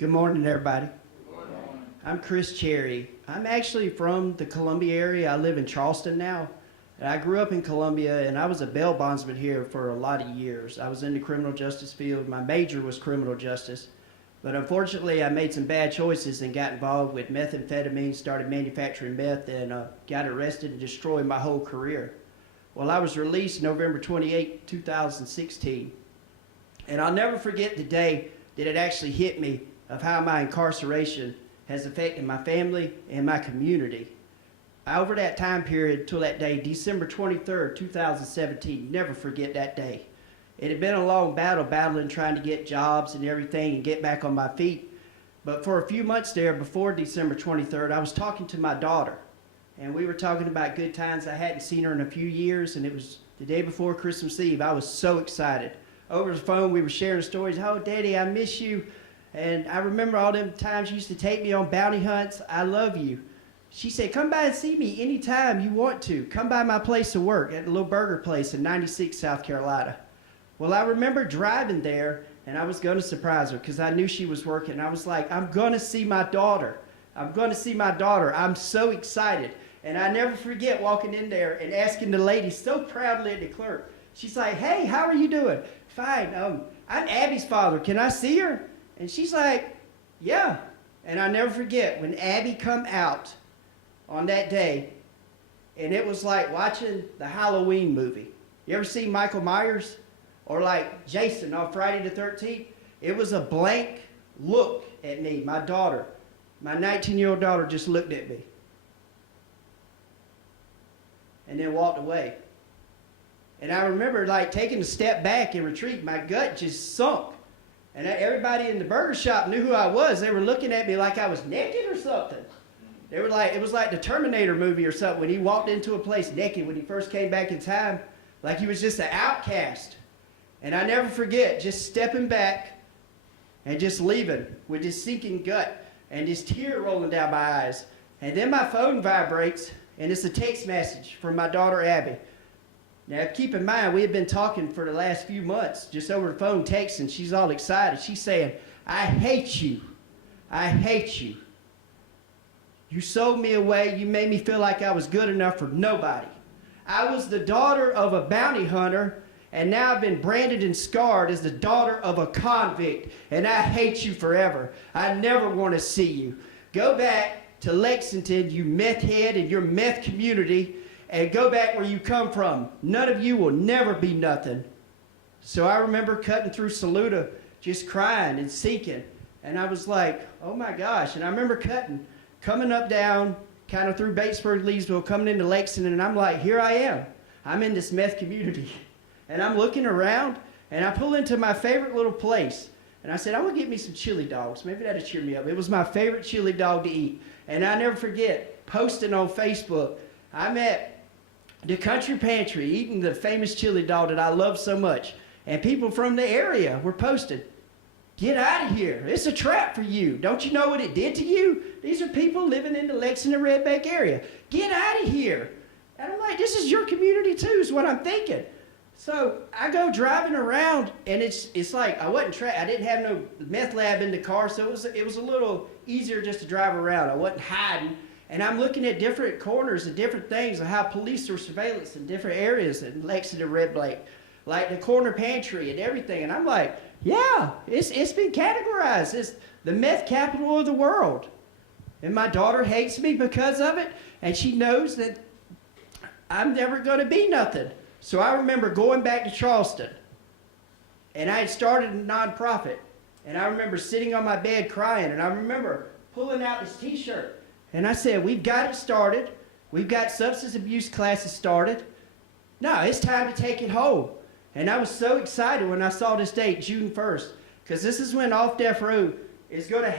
Good morning, everybody. Good morning. I'm Chris Cherry. I'm actually from the Columbia area. I live in Charleston now. And I grew up in Columbia, and I was a bail bondsman here for a lot of years. I was in the criminal justice field. My major was criminal justice. But unfortunately, I made some bad choices and got involved with methamphetamine, started manufacturing meth, and got arrested and destroyed my whole career. Well, I was released November 28, 2016. And I'll never forget the day that it actually hit me of how my incarceration has affected my family and my community. Over that time period till that day, December 23rd, 2017, never forget that day. It had been a long battle, battling trying to get jobs and everything and get back on my feet. But for a few months there, before December 23rd, I was talking to my daughter. And we were talking about good times. I hadn't seen her in a few years, and it was the day before Christmas Eve. I was so excited. Over the phone, we were sharing stories. Oh, Daddy, I miss you. And I remember all them times you used to take me on bounty hunts. I love you. She said, come by and see me anytime you want to. Come by my place of work at the little burger place in 96, South Carolina. Well, I remember driving there, and I was going to surprise her because I knew she was working. I was like, I'm going to see my daughter. I'm going to see my daughter. I'm so excited. And I never forget walking in there and asking the lady so proudly at the clerk. She's like, hey, how are you doing? Fine. I'm Abby's father. Can I see her? And she's like, yeah. And I never forget when Abby come out on that day, and it was like watching the Halloween movie. You ever seen Michael Myers? Or like Jason on Friday the 13th? It was a blank look at me. My daughter, my 19-year-old daughter just looked at me. And then walked away. And I remember like taking a step back and retreat. My gut just sunk. And everybody in the burger shop knew who I was. They were looking at me like I was naked or something. They were like, it was like the Terminator movie or something when he walked into a place naked when he first came back in time, like he was just an outcast. And I never forget just stepping back and just leaving with this sinking gut and this tear rolling down my eyes. And then my phone vibrates, and it's a text message from my daughter Abby. Now, keep in mind, we had been talking for the last few months, just over the phone texting. She's all excited. She's saying, I hate you. I hate you. You sold me away. You made me feel like I was good enough for nobody. I was the daughter of a bounty hunter, and now I've been branded and scarred as the daughter of a convict, and I hate you forever. I never want to see you. Go back to Lexington, you meth head and your meth community, and go back where you come from. None of you will never be nothing. So I remember cutting through Saluda, just crying and seeking. And I was like, oh my gosh. And I remember coming up down, kind of through Batesburg, Leesville, coming into Lexington, and I'm like, here I am. I'm in this meth community. And I'm looking around, and I pull into my favorite little place. And I said, I'm going to get me some chili dogs. Maybe that'll cheer me up. It was my favorite chili dog to eat. And I never forget posting on Facebook, I'm at the Country Pantry eating the famous chili dog that I love so much. And people from the area were posting, get out of here. It's a trap for you. Don't you know what it did to you? These are people living in the Lexington Red Bank area. Get out of here. And I'm like, this is your community too, is what I'm thinking. So I go driving around, and it's like I didn't have no meth lab in the car, so it was a little easier just to drive around. I wasn't hiding. And I'm looking at different corners and different things of how police are surveillance in different areas in Lexington Red Bank, like the corner pantry and everything. And I'm like, yeah, it's been categorized. It's the meth capital of the world. And my daughter hates me because of it, and she knows that I'm never going to be nothing. So I remember going back to Charleston, and I had started a nonprofit, and I remember sitting on my bed crying, and I remember pulling out this t-shirt, and I said, we've got it started. We've got substance abuse classes started. No, it's time to take it home. And I was so excited when I saw this date, June 1st, because this is when Off Death Row is going to